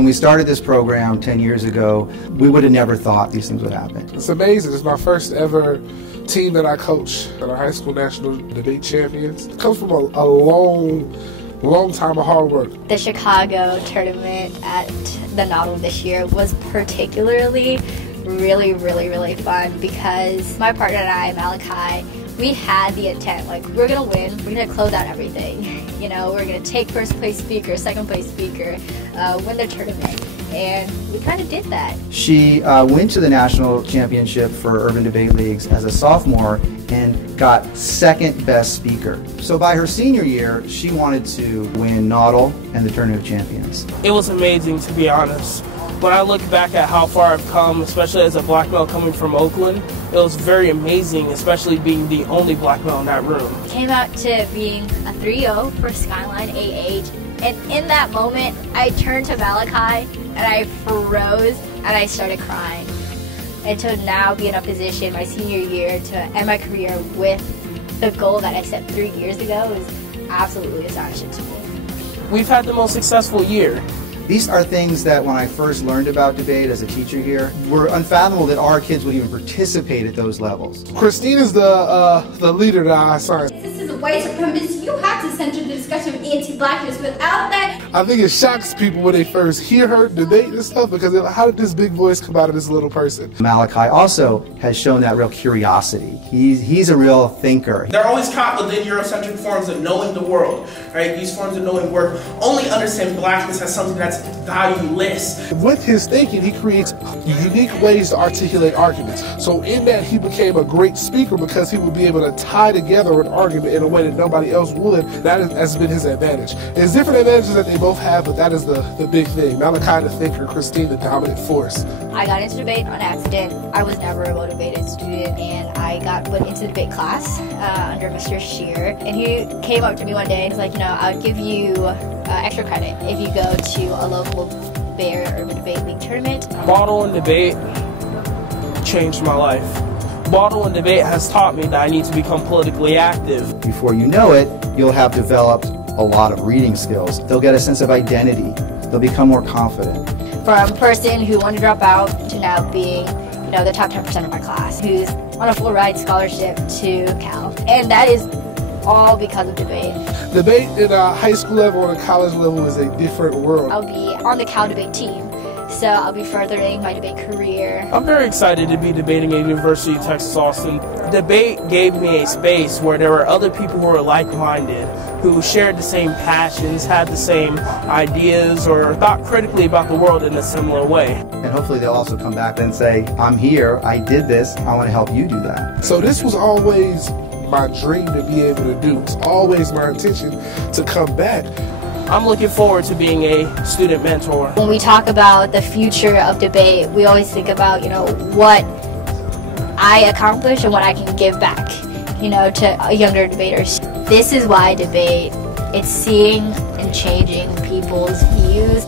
When we started this program 10 years ago, we would have never thought these things would happen. It's amazing. It's my first ever team that I coach at our high school national debate champions. It comes from a long time of hard work. The Chicago tournament at the NAUDL this year was particularly really fun because my partner and I, Malachi, we had the intent, like, we're gonna win, we're gonna close out everything. You know, we're gonna take first place speaker, second place speaker, win the tournament. And we kind of did that. She went to the national championship for Urban Debate Leagues as a sophomore and got second best speaker. So by her senior year, she wanted to win NAUDL and the Tournament of Champions. It was amazing, to be honest. When I look back at how far I've come, especially as a black male coming from Oakland, it was very amazing, especially being the only black male in that room. Came out to being a 3-0 for Skyline AH. And in that moment, I turned to Malachi and I froze and I started crying. And to now be in a position my senior year to end my career with the goal that I set 3 years ago is absolutely astonishing to me. We've had the most successful year. These are things that when I first learned about debate as a teacher here, were unfathomable that our kids would even participate at those levels. Christine is the leader that I assigned. This is a white supremacist. You have to center the discussion of anti-blackness. Without that, I think it shocks people when they first hear her debate and stuff because they're like, how did this big voice come out of this little person? Malachi also has shown that real curiosity. He's a real thinker. They're always caught within Eurocentric forms of knowing the world, right? These forms of knowing work only understand blackness as something that's valueless. With his thinking, he creates unique ways to articulate arguments. So in that, he became a great speaker because he would be able to tie together an argument in a way that nobody else would. That has been his advantage. There's different advantages that they both have, but that is the big thing. Malachi the thinker, Christine the dominant force. I got into debate on accident. I was never a motivated student, and I got put into the debate class under Mr. Shear. And he came up to me one day and was like, you know, I'll give you extra credit if you go to a local Bay Area Urban Debate League tournament. Bottle and debate changed my life. Bottle and debate has taught me that I need to become politically active. Before you know it, you'll have developed a lot of reading skills. They'll get a sense of identity. They'll become more confident. From a person who wanted to drop out to now being, you know, the top 10% of my class, who's on a full ride scholarship to Cal. And that is all because of debate. Debate at a high school level and a college level is a different world. I'll be on the Cal debate team, so I'll be furthering my debate career. I'm very excited to be debating at University of Texas Austin. Debate gave me a space where there were other people who were like-minded, who shared the same passions, had the same ideas, or thought critically about the world in a similar way. And hopefully they'll also come back and say, I'm here, I did this, I want to help you do that. So this was always my dream to be able to do. It's always my intention to come back. I'm looking forward to being a student mentor. When we talk about the future of debate, we always think about, you know, what I accomplish and what I can give back, you know, to younger debaters. This is why debate, it's seeing and changing people's views.